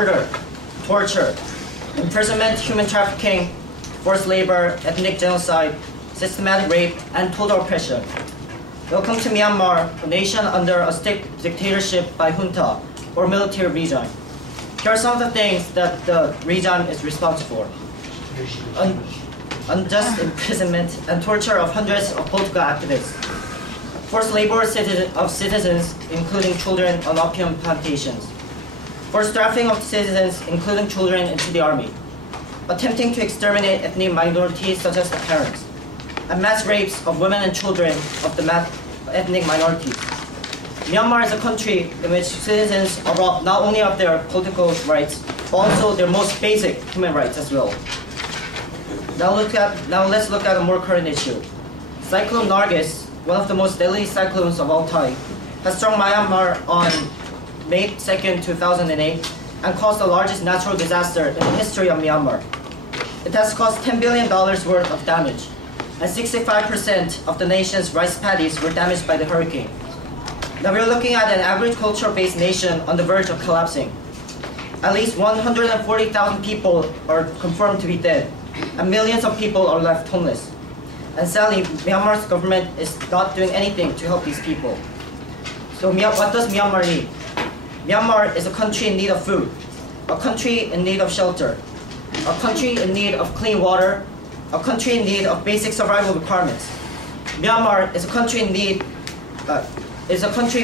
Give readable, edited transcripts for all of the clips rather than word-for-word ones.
murder, torture, imprisonment, human trafficking, forced labor, ethnic genocide, systematic rape, and total oppression. Welcome to Myanmar, a nation under a strict dictatorship by junta or military regime. Here are some of the things that the regime is responsible for. Unjust imprisonment and torture of hundreds of political activists. Forced labor of citizens, including children, on opium plantations. Forced drafting of citizens, including children, into the army. Attempting to exterminate ethnic minorities such as the parents. And mass rapes of women and children of the ethnic minorities. Myanmar is a country in which citizens are robbed not only of their political rights, but also their most basic human rights as well. Now let's look at a more current issue. Cyclone Nargis, one of the most deadly cyclones of all time, has struck Myanmar on May 2nd, 2008, and caused the largest natural disaster in the history of Myanmar. It has caused $10 billion worth of damage, and 65% of the nation's rice paddies were damaged by the hurricane. Now we're looking at an agriculture-based nation on the verge of collapsing. At least 140,000 people are confirmed to be dead, and millions of people are left homeless. And sadly, Myanmar's government is not doing anything to help these people. So what does Myanmar need? Myanmar is a country in need of food, a country in need of shelter, a country in need of clean water, a country in need of basic survival requirements. Myanmar is a country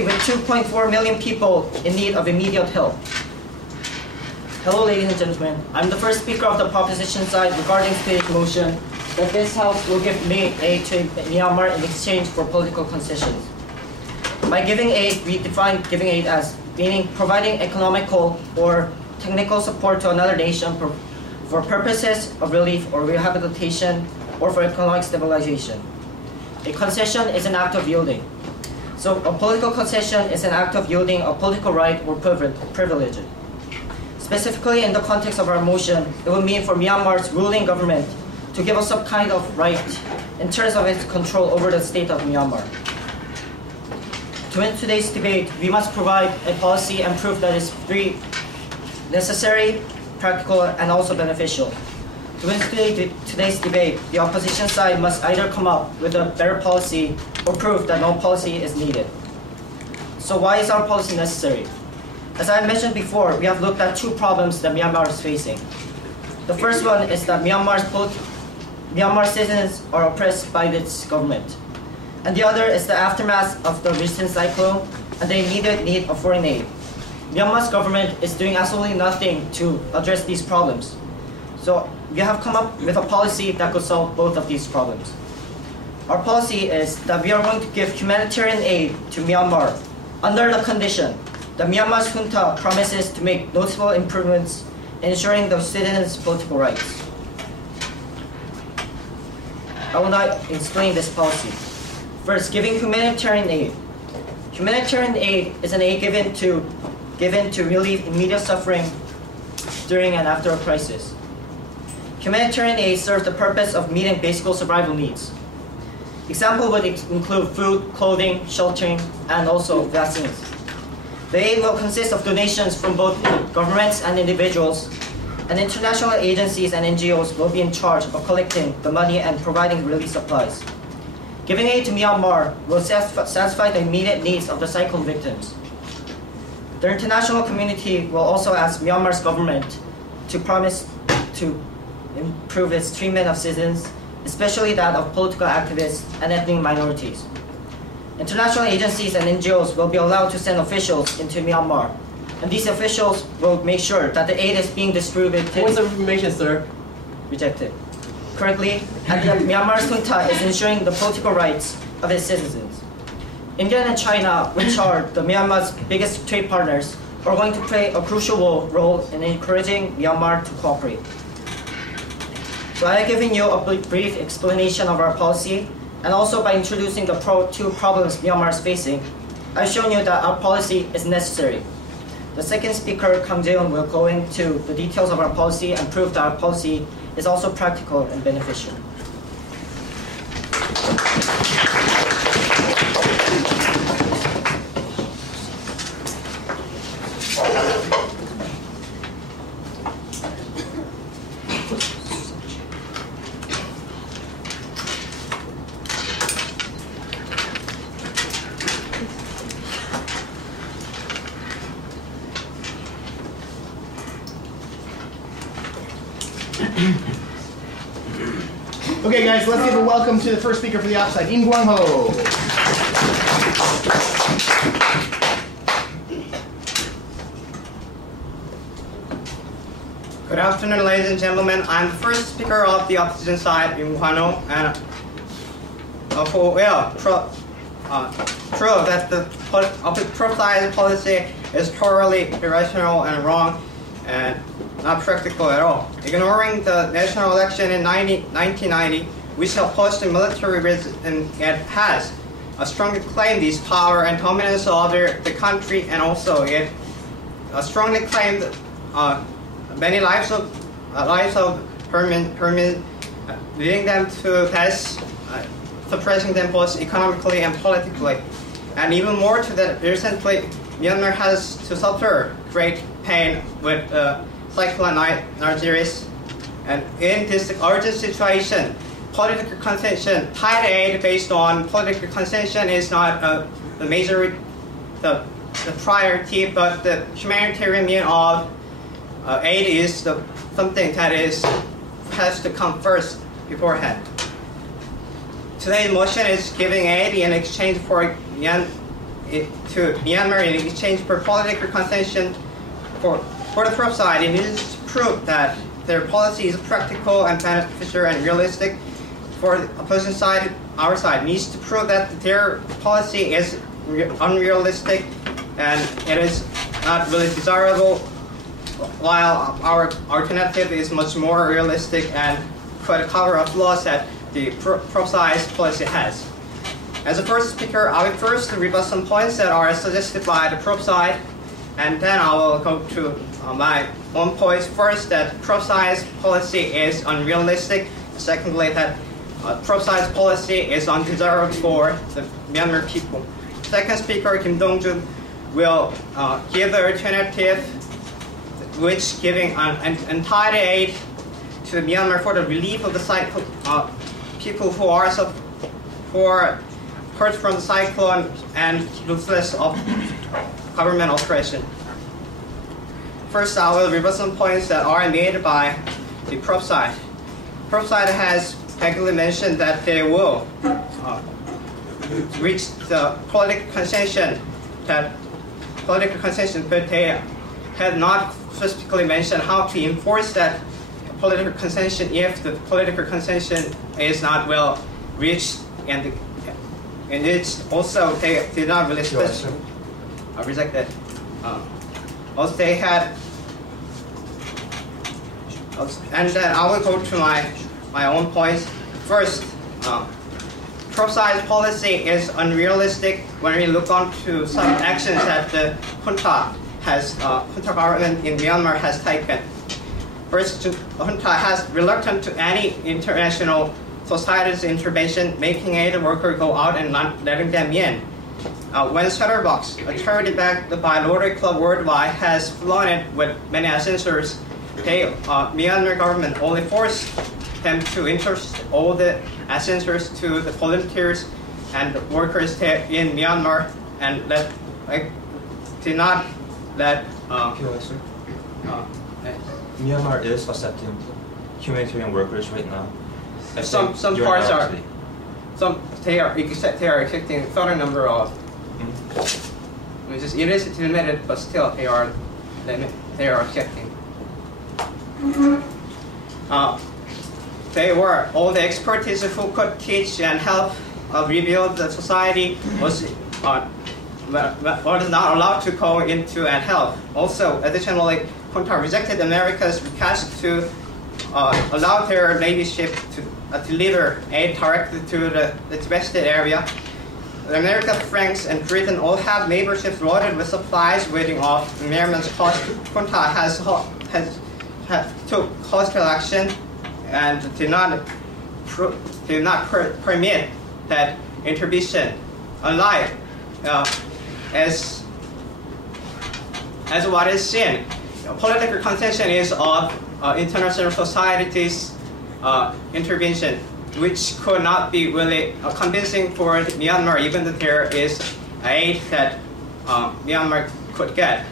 with 2.4 million people in need of immediate help. Hello, ladies and gentlemen. I'm the first speaker of the proposition side regarding today's motion that this House will give aid to Myanmar in exchange for political concessions. By giving aid, we define giving aid as meaning providing economical or technical support to another nation for purposes of relief or rehabilitation or for economic stabilization. A concession is an act of yielding. So a political concession is an act of yielding a political right or privilege. Specifically in the context of our motion, it would mean for Myanmar's ruling government to give us some kind of right in terms of its control over the state of Myanmar. To win today's debate, we must provide a policy and prove that it's free, necessary, practical, and also beneficial. To win today's debate, the opposition side must either come up with a better policy or prove that no policy is needed. So why is our policy necessary? As I mentioned before, we have looked at two problems that Myanmar is facing. The first one is that Myanmar citizens are oppressed by its government. And the other is the aftermath of the recent cyclone and the immediate need of foreign aid. Myanmar's government is doing absolutely nothing to address these problems. So we have come up with a policy that could solve both of these problems. Our policy is that we are going to give humanitarian aid to Myanmar under the condition that Myanmar's junta promises to make noticeable improvements in ensuring the citizens' political rights. I will now explain this policy. First, giving humanitarian aid. Humanitarian aid is an aid given to relieve immediate suffering during and after a crisis. Humanitarian aid serves the purpose of meeting basic survival needs. Example would include food, clothing, sheltering, and also vaccines. The aid will consist of donations from both governments and individuals, and international agencies and NGOs will be in charge of collecting the money and providing relief supplies. Giving aid to Myanmar will satisfy the immediate needs of the cyclone victims. The international community will also ask Myanmar's government to promise to improve its treatment of citizens, especially that of political activists and ethnic minorities. International agencies and NGOs will be allowed to send officials into Myanmar, and these officials will make sure that the aid is being distributed. Points of information, sir. Rejected. Correctly, and that Myanmar's junta is ensuring the political rights of its citizens. India and China, which are the Myanmar's biggest trade partners, are going to play a crucial role in encouraging Myanmar to cooperate. So I have given you a brief explanation of our policy, and also by introducing the two problems Myanmar is facing, I've shown you that our policy is necessary. The second speaker, Daewon, will go into the details of our policy and prove that our policy is also practical and beneficial. Okay, guys, let's give a welcome to the first speaker for the offside, Im Guang Ho. Good afternoon, ladies and gentlemen. I'm the first speaker of the opposition side, Im Guang Ho, and who will prove that the pro-side policy is totally irrational and wrong and not practical at all. Ignoring the national election in 1990, which opposed the military regime, it has strongly claimed its power and dominance over the country, and also it strongly claimed many lives of Burmese, leading them to pass, suppressing them both economically and politically. And even more to that, recently Myanmar has to suffer great pain with cyclone Nargis. And in this urgent situation, political concession, tied aid based on political concession is not the major, the priority, but the humanitarian mean of aid is something that has to come first beforehand. Today's motion is giving aid in exchange for to Myanmar in exchange for political concession. For the pro side, it needs to prove that their policy is practical and beneficial and realistic. For the opposition side, our side needs to prove that their policy is unrealistic and it is not really desirable, while our alternative is much more realistic and could cover up flaws that the pro-side policy has. As a first speaker, I will first rebut some points that are suggested by the pro-side, and then I will go to my own points. First, that pro-side policy is unrealistic. Secondly, that pro-side policy is undesirable for the Myanmar people. Second speaker, Kim Dong-jun, will give the alternative, which giving an entire aid to Myanmar for the relief of the people who are hurt from the cyclone and ruthless of government oppression. First, I will rebut some points that are made by the pro side. Pro side has regularly mentioned that they will reach the political concession, but they have not specifically mentioned how to enforce that political concession if the political concession is not well reached, and it's also they did not really reject that. Also, they had, and then I will go to my own points. First, pro-side policy is unrealistic when we look on to some actions that the junta government in Myanmar has taken. First, the junta has reluctant to any international society's intervention, making aid workers go out and not letting them in. When Shutterbox, a charity backed by Rotary Club worldwide, has flooded with many ascensors, Myanmar government only forced them to entrust all the ascensors to the volunteers and the workers in Myanmar, and did not let. Myanmar is accepting humanitarian workers right now. Some parts are. They are accepting a certain number of. It is limited, but still they are accepting. They were all the expertise who could teach and help rebuild the society was not allowed to go into and help. Also, additionally, junta rejected America's request to allow their Navy ship to deliver aid directly to the devastated area. America, France, and Britain all have neighbor ships loaded with supplies waiting off Myanmar's coast. Junta has took hostile action and did not permit that intervention. Unlike as what is seen, political concession is of international society's intervention, which could not be really convincing for Myanmar, even though there is aid that Myanmar could get.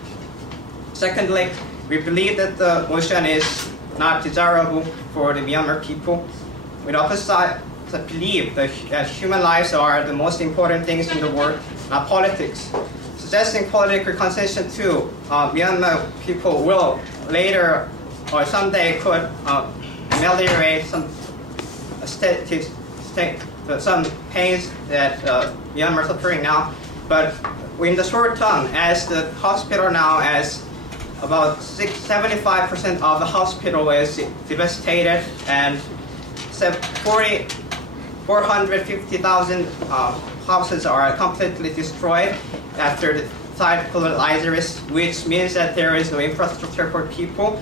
Secondly, we believe that the motion is not desirable for the Myanmar people. with opposite sides believe that human lives are the most important things in the world, not politics. Suggesting political concession to Myanmar people will later or someday could ameliorate some some pains that Myanmar is suffering now. But in the short term, as the hospital now, as about 75% of the hospital is devastated, and 450,000 houses are completely destroyed after the cyclone Iris, which means that there is no infrastructure for people.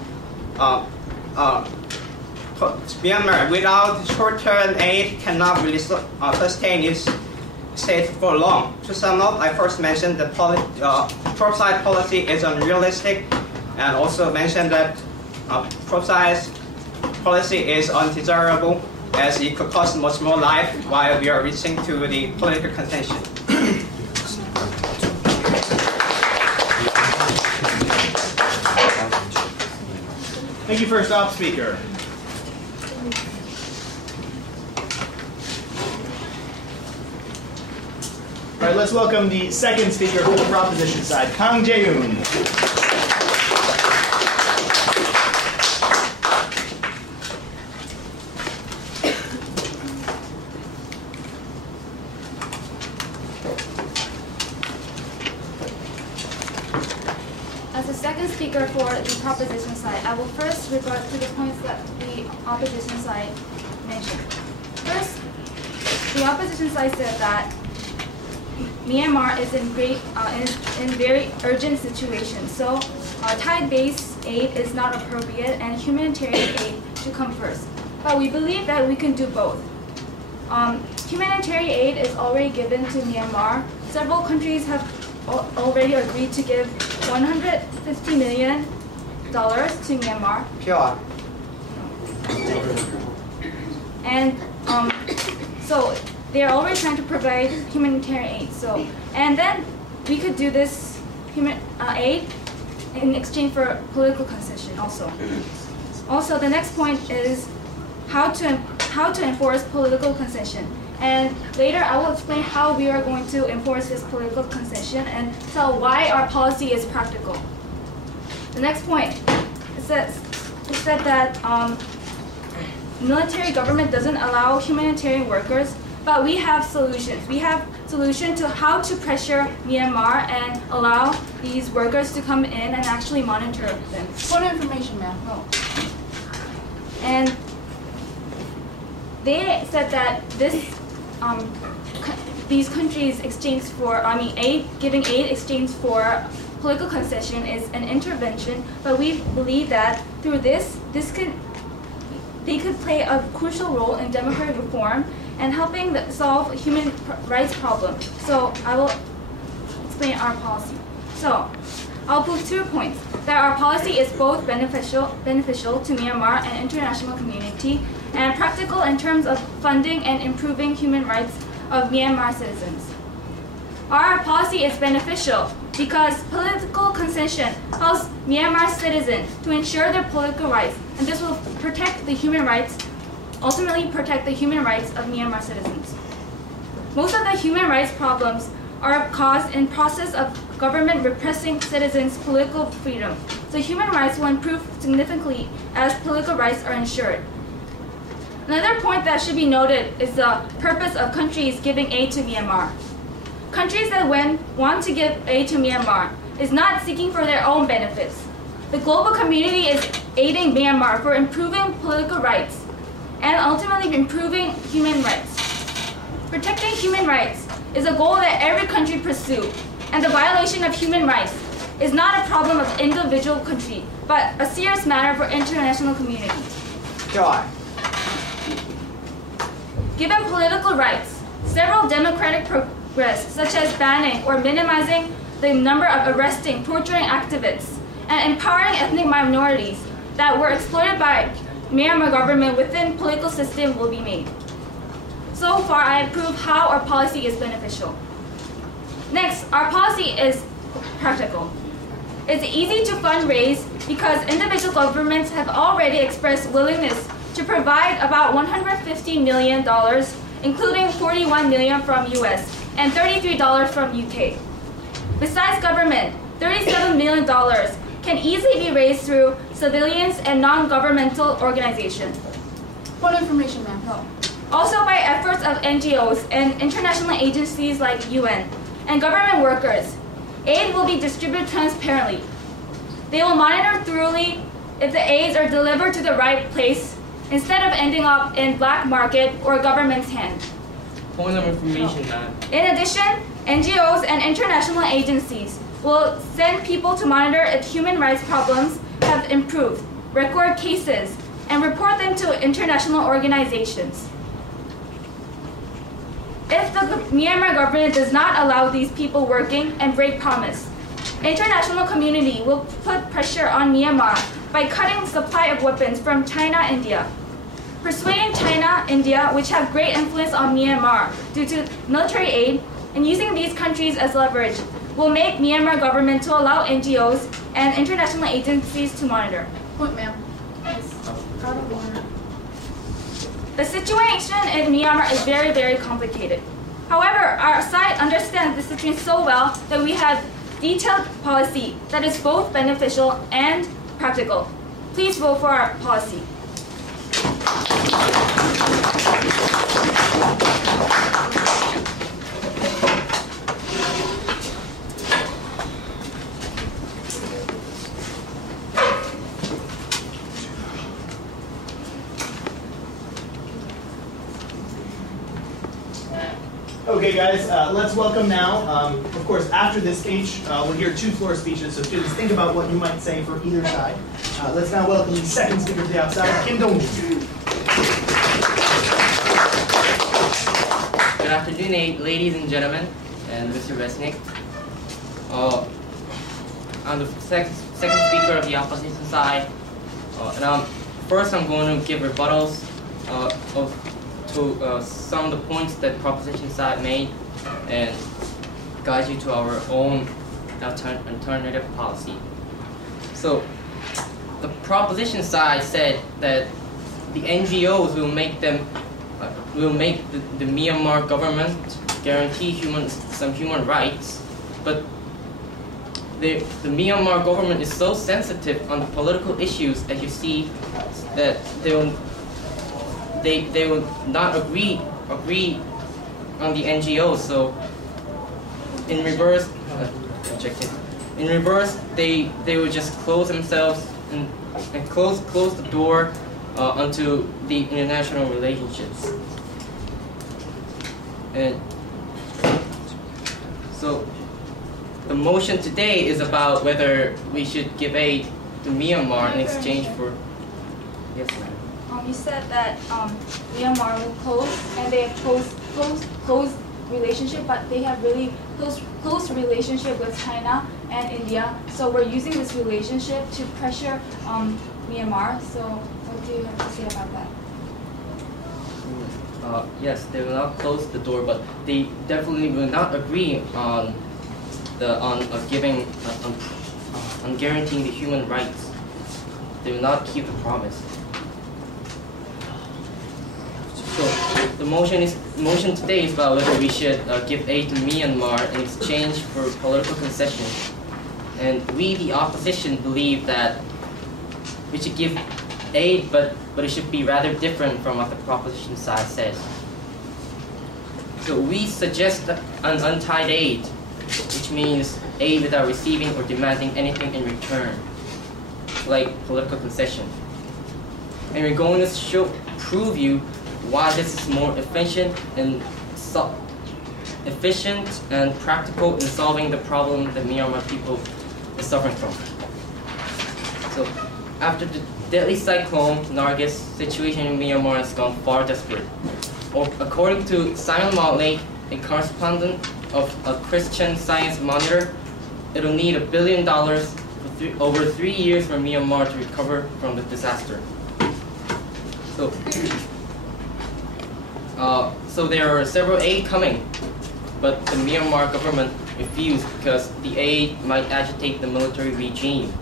Myanmar, without short-term aid, cannot really sustain its state for long. To sum up, I first mentioned the crop-side policy is unrealistic, and also mentioned that crop-side policy is undesirable, as it could cost much more life while we are reaching to the political contention. Thank you, first op speaker. All right, let's welcome the second speaker from the proposition side, Kang Jae-yoon. As the second speaker for the proposition side, I will first revert to the points that the opposition side mentioned. First, the opposition side said that Myanmar is in very urgent situation, so tide-based aid is not appropriate and humanitarian aid should come first. But we believe that we can do both. Humanitarian aid is already given to Myanmar. Several countries have already agreed to give $150 million to Myanmar. Pure. And so they're already trying to provide humanitarian aid. So, and then we could do this aid in exchange for political concession also. Also, the next point is how to enforce political concession. And later I will explain how we are going to enforce this political concession and tell why our policy is practical. The next point is that military government doesn't allow humanitarian workers, but we have solutions. We have solutions to how to pressure Myanmar and allow these workers to come in and actually monitor them. Point of information, ma'am. No. And they said that these countries exchange for, giving aid exchange for political concession is an intervention, but we believe that through they could play a crucial role in democratic reform and helping solve human rights problems. So I will explain our policy. So I'll put 2 points. That our policy is both beneficial to Myanmar and international community, and practical in terms of funding and improving human rights of Myanmar citizens. Our policy is beneficial because political concession helps Myanmar citizens to ensure their political rights, and this will protect the human rights, ultimately protect the human rights of Myanmar citizens. Most of the human rights problems are caused in process of government repressing citizens' political freedom. So human rights will improve significantly as political rights are ensured. Another point that should be noted is the purpose of countries giving aid to Myanmar. Countries that want to give aid to Myanmar is not seeking for their own benefits. The global community is aiding Myanmar for improving political rights and ultimately improving human rights. Protecting human rights is a goal that every country pursues, and the violation of human rights is not a problem of individual country, but a serious matter for international community. Sure. Given political rights, several democratic progress, such as banning or minimizing the number of arresting, torturing activists, and empowering ethnic minorities that were exploited by Myanmar government within political system will be made. So far, I have proved how our policy is beneficial. Next, our policy is practical. It's easy to fundraise because individual governments have already expressed willingness to provide about $150 million, including $41 million from US and $33 from UK. Besides government, $37 million can easily be raised through civilians and non-governmental organizations. What information, ma'am? No. Also by efforts of NGOs and international agencies like UN and government workers, aid will be distributed transparently. They will monitor thoroughly if the aids are delivered to the right place instead of ending up in black market or government's hand. Point of information, ma'am. In addition, NGOs and international agencies will send people to monitor if human rights problems have improved, record cases, and report them to international organizations. If the Myanmar government does not allow these people working and break promise, international community will put pressure on Myanmar by cutting supply of weapons from China and India. Persuading China, India, which have great influence on Myanmar due to military aid, and using these countries as leverage will make Myanmar government to allow NGOs and international agencies to monitor. Point, ma'am. Yes. Out of order. The situation in Myanmar is very, very complicated. However, our side understands the situation so well that we have detailed policy that is both beneficial and practical. Please vote for our policy. Okay, guys, let's welcome now. Of course, after this speech, we'll hear two floor speeches, so students think about what you might say for either side. Let's now welcome the second speaker to the outside, Kim Dong-jun. Good afternoon, ladies and gentlemen, and Mr. Reznick. I'm the second speaker of the opposition side, and first I'm going to give rebuttals to some of the points that proposition side made and guide you to our own alternative policy. So the proposition side said that the NGOs will make the Myanmar government guarantee some human rights, but the Myanmar government is so sensitive on the political issues, as you see, that they will not agree on the NGOs. So in reverse, they will just close themselves and close the door onto the international relationships. And so the motion today is about whether we should give aid to Myanmar in exchange for. Yes, ma'am. You said that Myanmar will close, and they have close relationship, but they have really close relationship with China and India. So we're using this relationship to pressure Myanmar. So what do you have to say about that? Yes, they will not close the door, but they definitely will not agree on guaranteeing the human rights. They will not keep the promise. So the motion today is about whether we should give aid to Myanmar in exchange for political concessions. And we, the opposition, believe that we should give aid, but it should be rather different from what the proposition side says. So we suggest an untied aid, which means aid without receiving or demanding anything in return, like political concession. And we're going to prove you why this is more efficient and practical in solving the problem that Myanmar people is suffering from. So after the deadly cyclone Nargis, situation in Myanmar has gone far desperate. According to Simon Motley, a correspondent of a Christian Science Monitor, it will need $1 billion for over 3 years for Myanmar to recover from the disaster. So there are several aid coming, but the Myanmar government refused because the aid might agitate the military regime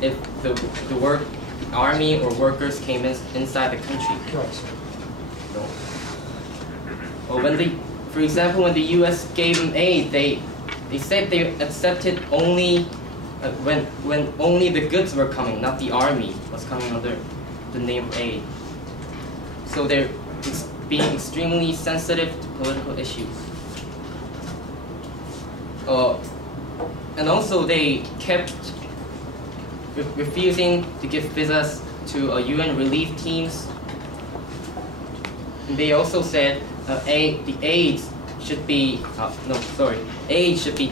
if the work the army or workers came inside the country. So, well, for example, when the U.S. gave them aid, they said they accepted only when only the goods were coming, not the army was coming under the name of aid. So they're being extremely sensitive to political issues. And also they kept refusing to give visas to UN relief teams. And they also said aid should be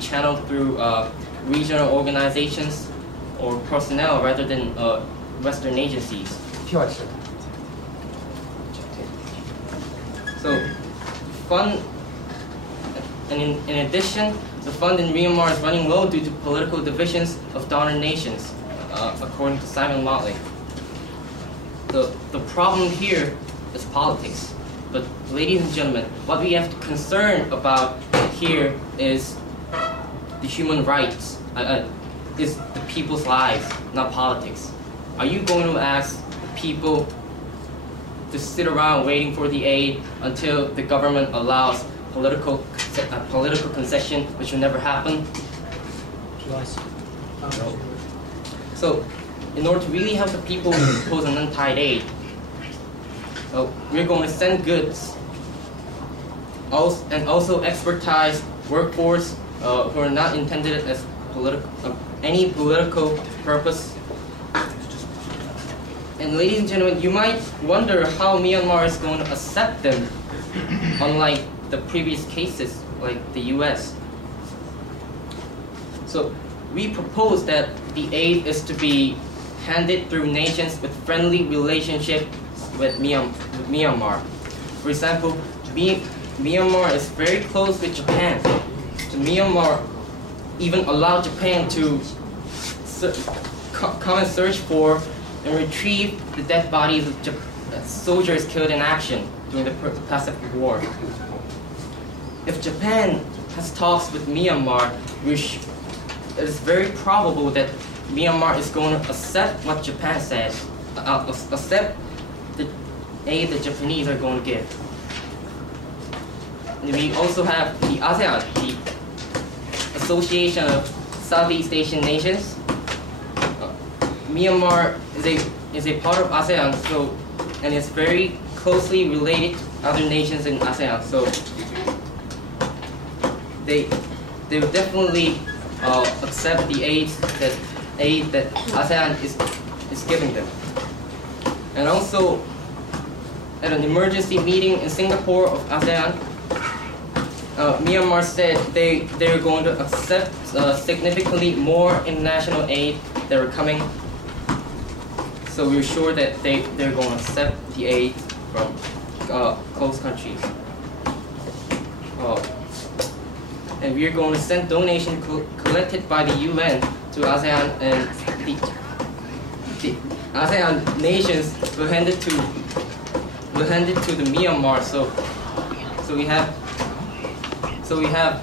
channeled through regional organizations or personnel rather than Western agencies. So, fund, and in addition, the fund in Myanmar is running low due to political divisions of donor nations, according to Simon Motley. The problem here is politics. But ladies and gentlemen, what we have to concern about here is the human rights, is the people's lives, not politics. Are you going to ask people to sit around waiting for the aid until the government allows political concession, which will never happen? No. So, in order to really help the people who oppose an untied aid, we're going to send goods and also expertise workforce who are not intended as any political purpose. And ladies and gentlemen, you might wonder how Myanmar is going to accept them, unlike the previous cases like the US. So we propose that the aid is to be handed through nations with friendly relationship with Myanmar. For example, Myanmar is very close with Japan. So Myanmar even allowed Japan to come and search for and retrieve the dead bodies of soldiers killed in action during the Pacific War. If Japan has talks with Myanmar, it is very probable that Myanmar is going to accept what Japan says, accept the aid the Japanese are going to give. And we also have the ASEAN, the Association of Southeast Asian Nations. Myanmar is a part of ASEAN, and it's very closely related to other nations in ASEAN. So they will definitely accept the aid that ASEAN is giving them. And also, at an emergency meeting in Singapore of ASEAN, Myanmar said they're going to accept significantly more international aid that are coming. So we're sure that they're going to accept the aid from close countries. And we are going to send donations collected by the UN to ASEAN, and the ASEAN nations will hand it to the Myanmar. So we have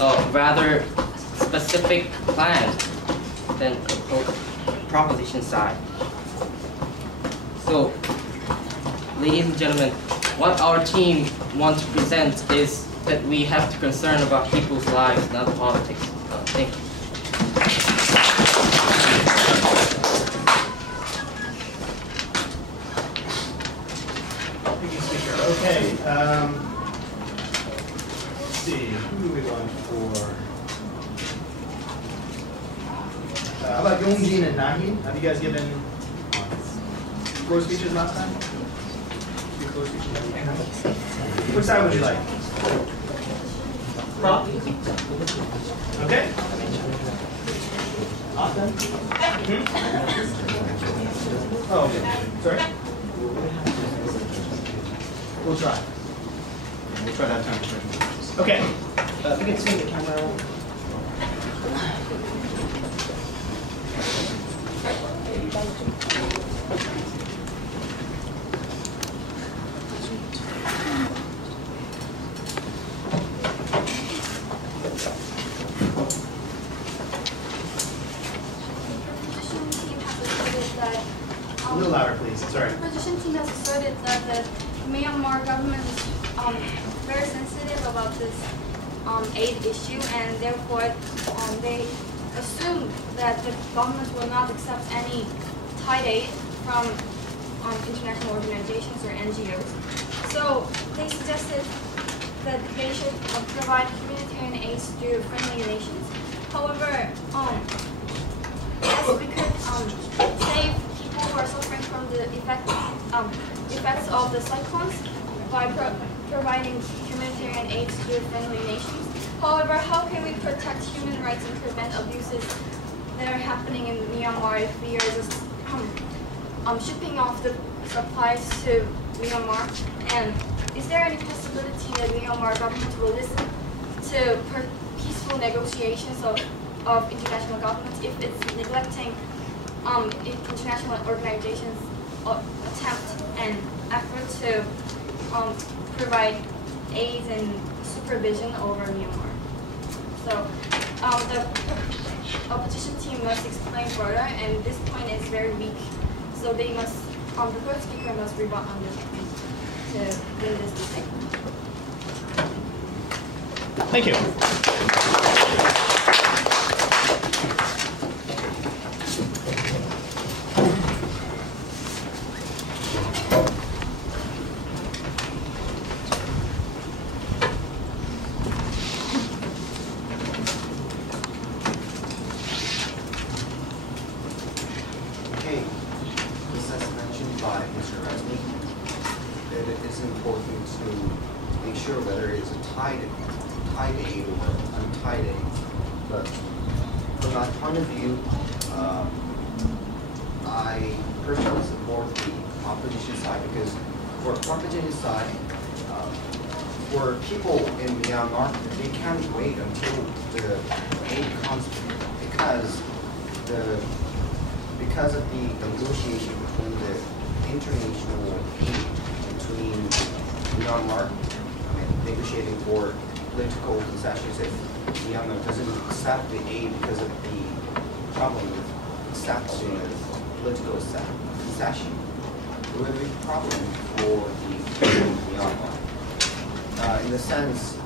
a rather specific plan than the proposition side. So, ladies and gentlemen, what our team wants to present is that we have to concern about people's lives, not politics. Thank you. Thank you, speaker. Okay. Let's see. Who do we want for? How about Yongjin and Nahin? Have you guys given floor speeches last time? Floor speeches? Which side would you like? Prop? Okay. Austin? Oh, okay. Sorry? We'll try. We'll try that time. Okay. If you can swing the camera around. opposition has asserted that the Myanmar government is very sensitive about this aid issue, and therefore they assume that the government will not accept any tied aid from international organizations or NGOs. So they suggested that they should provide humanitarian aid to friendly nations. However, yes, we could save people who are suffering from the effects of the cyclones by providing humanitarian aid to friendly nations. However, how can we protect human rights and prevent abuses that are happening in Myanmar if we are just shipping off the supplies to Myanmar? And is there any possibility that Myanmar government will listen to peaceful negotiations of international governments if it's neglecting international organizations' attempt and effort to provide aid and supervision over Myanmar? So the opposition team must explain further, and this point is very weak. So they must, the first speaker must rebut on this point to win this debate. Thank you. Okay, this as mentioned by Mr. Reznick, that it is important to make sure whether it is a tied aid or untied aid. But from my point of view, I personally support the opposition side, because for opposition side, for people in Myanmar, they can't wait until the aid comes, because of the negotiation between the international aid between Myanmar, negotiating for political concessions. If Myanmar doesn't accept the aid because of the problem with accepting the political concession, it will be a problem for the Myanmar. In the sense,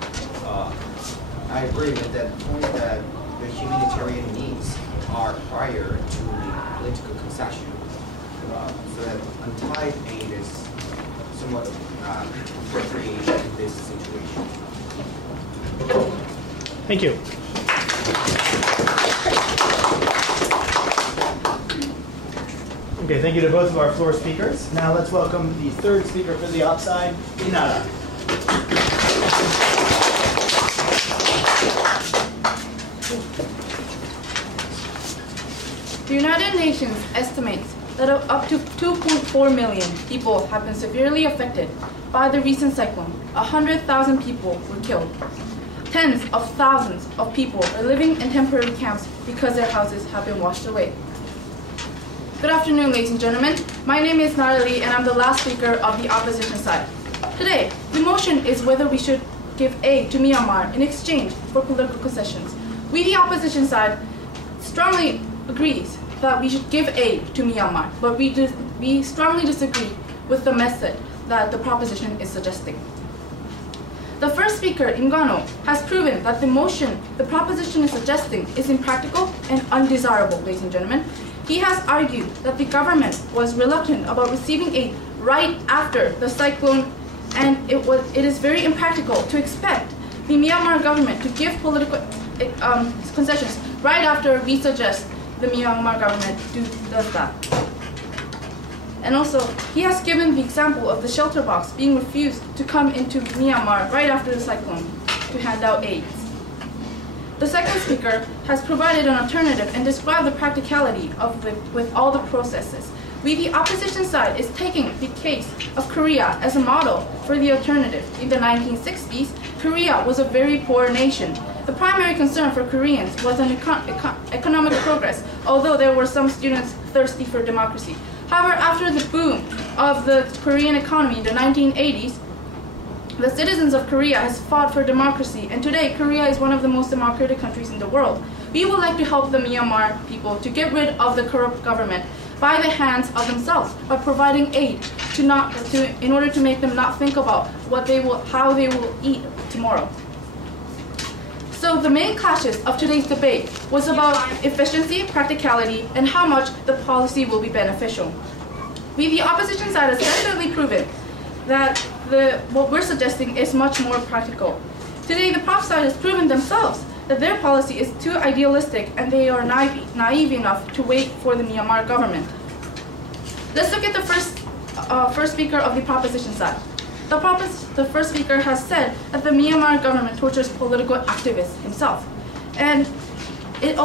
I agree with that point that the humanitarian needs are prior to the political concession, so that untied aid is somewhat appropriate in this situation. Thank you. Okay, thank you to both of our floor speakers. Now let's welcome the third speaker for the outside, Inara. The United Nations estimates that up to 2.4 million people have been severely affected by the recent cyclone. 100,000 people were killed. Tens of thousands of people are living in temporary camps because their houses have been washed away. Good afternoon, ladies and gentlemen. My name is Natalie, and I'm the last speaker of the opposition side. Today, the motion is whether we should give aid to Myanmar in exchange for political concessions. We, the opposition side, strongly agrees that we should give aid to Myanmar, but we strongly disagree with the method that the proposition is suggesting. The first speaker, Ingano, has proven that the proposition is suggesting is impractical and undesirable, ladies and gentlemen. He has argued that the government was reluctant about receiving aid right after the cyclone, and it is very impractical to expect the Myanmar government to give political concessions right after we suggest the Myanmar government does that. And also, he has given the example of the shelter box being refused to come into Myanmar right after the cyclone to hand out aid. The second speaker has provided an alternative and described the practicality with all the processes. We, the opposition side, is taking the case of Korea as a model for the alternative. In the 1960s, Korea was a very poor nation. The primary concern for Koreans was an economic progress, although there were some students thirsty for democracy. However, after the boom of the Korean economy in the 1980s, the citizens of Korea has fought for democracy, and today Korea is one of the most democratic countries in the world. We would like to help the Myanmar people to get rid of the corrupt government by the hands of themselves by providing aid in order to make them not think about how they will eat tomorrow. So the main clashes of today's debate was about efficiency, practicality, and how much the policy will be beneficial. We, the opposition side, has definitely proven that what we're suggesting is much more practical. Today, the prop side has proven themselves that their policy is too idealistic and they are naive enough to wait for the Myanmar government. Let's look at the first speaker of the proposition side. The first speaker has said that the Myanmar government tortures political activists himself, and it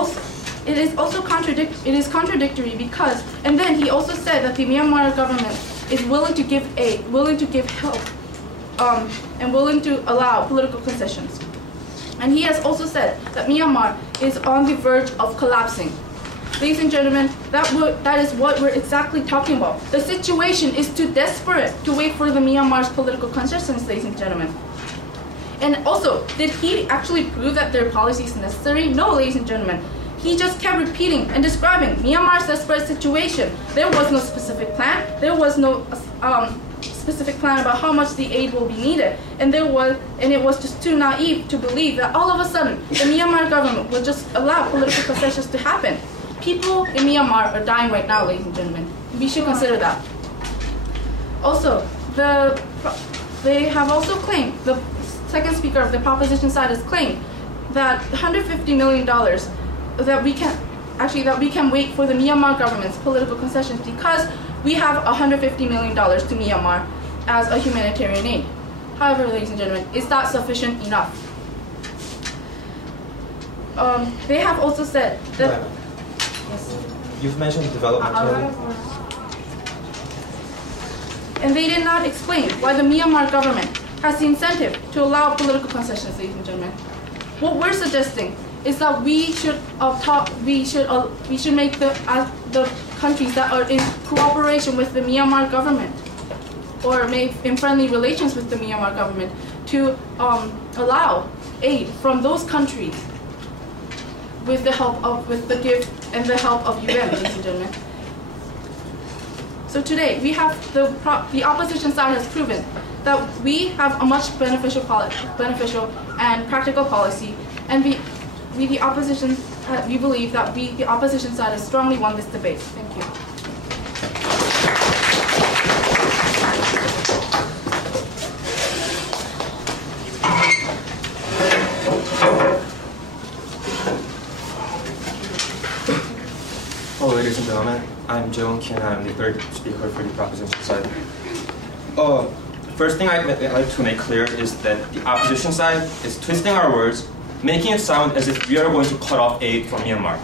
is contradictory because, and then he also said that the Myanmar government is willing to give aid, willing to give help, and willing to allow political concessions. And he has also said that Myanmar is on the verge of collapsing. Ladies and gentlemen, that is what we're exactly talking about. The situation is too desperate to wait for the Myanmar's political concessions, ladies and gentlemen. And also, did he actually prove that their policy is necessary? No, ladies and gentlemen. He just kept repeating and describing Myanmar's desperate situation. There was no specific plan. There was no specific plan about how much the aid will be needed. And it was just too naive to believe that all of a sudden the Myanmar government would just allow political concessions to happen. People in Myanmar are dying right now, ladies and gentlemen. We should consider that. Also, they have also claimed, the second speaker of the proposition side has claimed that $150 million that we can wait for the Myanmar government's political concessions because we have $150 million to Myanmar as a humanitarian aid. However, ladies and gentlemen, is that sufficient enough? They have also said that... Yes. You've mentioned development. And they did not explain why the Myanmar government has the incentive to allow political concessions, ladies and gentlemen. What we're suggesting is that we should make the countries that are in cooperation with the Myanmar government or in friendly relations with the Myanmar government to allow aid from those countries with the gift and the help of UN, ladies and gentlemen. So today we have the opposition side has proven that we have a much beneficial and practical policy, and we the opposition we believe that the opposition side has strongly won this debate. Thank you. Hello, ladies and gentlemen. I'm Daewon, and I'm the third speaker for the proposition side. First thing I'd like to make clear is that the opposition side is twisting our words, making it sound as if we are going to cut off aid from Myanmar.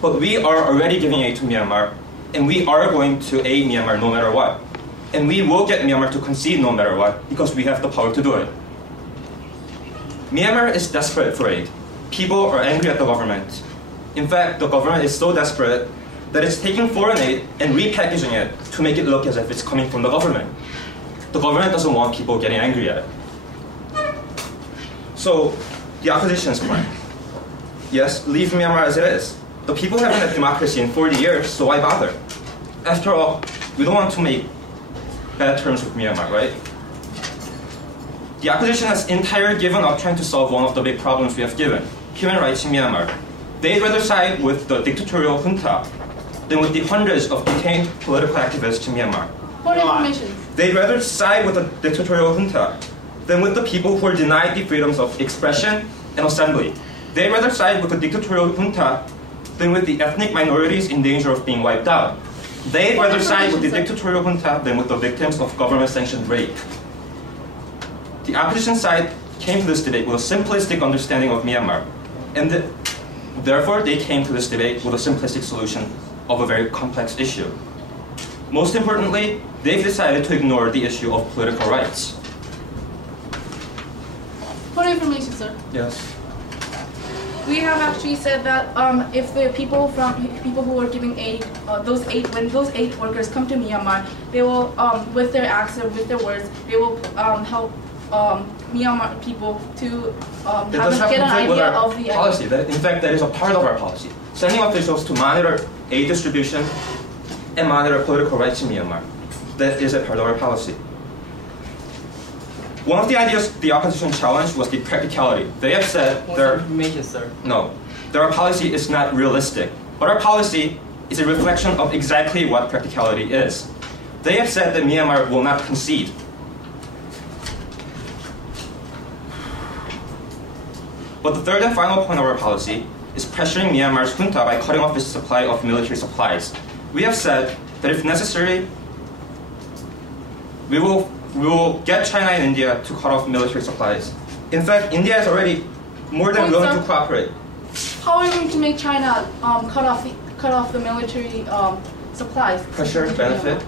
But we are already giving aid to Myanmar, and we are going to aid Myanmar no matter what. And we will get Myanmar to concede no matter what, because we have the power to do it. Myanmar is desperate for aid. People are angry at the government. In fact, the government is so desperate that it's taking foreign aid and repackaging it to make it look as if it's coming from the government. The government doesn't want people getting angry at it. So, the opposition's plan. Yes, leave Myanmar as it is. The people haven't had democracy in 40 years, so why bother? After all, we don't want to make bad terms with Myanmar, right? The opposition has entirely given up trying to solve one of the big problems we have given, human rights in Myanmar. They'd rather side with the dictatorial junta than with the hundreds of detained political activists in Myanmar. For information. They'd rather side with the dictatorial junta than with the people who are denied the freedoms of expression and assembly. They'd rather side with the dictatorial junta than with the ethnic minorities in danger of being wiped out. They'd rather side with the dictatorial junta than with the victims of government-sanctioned rape. The opposition side came to this debate with a simplistic understanding of Myanmar, and therefore they came to this debate with a simplistic solution of a very complex issue. Most importantly, they've decided to ignore the issue of political rights. For information, sir. Yes. We have actually said that if the people who are giving aid, when those aid workers come to Myanmar, they will, with their acts or with their words, they will help Myanmar people to get an idea of the policy. In fact, that is a part of our policy. Sending officials to monitor aid distribution and monitor political rights in Myanmar. That is a part of our policy. One of the ideas the opposition challenged was the practicality. They have said information, sir. No, that our policy is not realistic. But our policy is a reflection of exactly what practicality is. They have said that Myanmar will not concede. But the third and final point of our policy is pressuring Myanmar's junta by cutting off its supply of military supplies. We have said that if necessary, we will get China and India to cut off military supplies. In fact, India is already more than willing to cooperate. How are you going to make China cut off the military supplies? Pressure, benefit.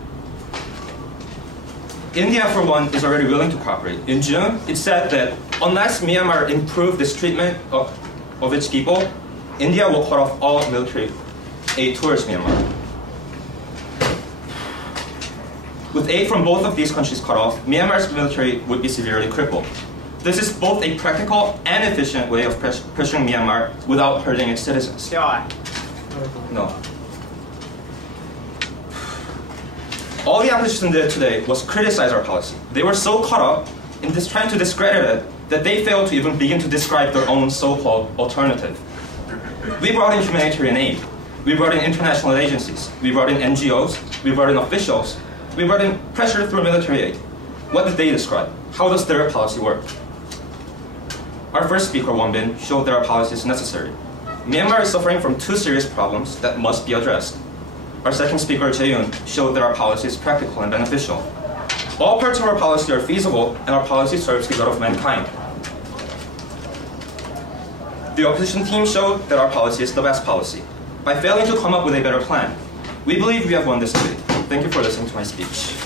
India, for one, is already willing to cooperate. In June, it said that unless Myanmar improves this treatment of its people, India will cut off all military aid towards Myanmar. With aid from both of these countries cut off, Myanmar's military would be severely crippled. This is both a practical and efficient way of pressuring Myanmar without hurting its citizens. No. All the opposition did today was criticize our policy. They were so caught up in trying to discredit it that they failed to even begin to describe their own so-called alternative. We brought in humanitarian aid. We brought in international agencies. We brought in NGOs. We brought in officials. We brought in pressure through military aid. What did they describe? How does their policy work? Our first speaker, Won Bin, showed that our policy is necessary. Myanmar is suffering from two serious problems that must be addressed. Our second speaker, Daewon, showed that our policy is practical and beneficial. All parts of our policy are feasible, and our policy serves the good of mankind. The opposition team showed that our policy is the best policy by failing to come up with a better plan. We believe we have won this debate. Thank you for listening to my speech.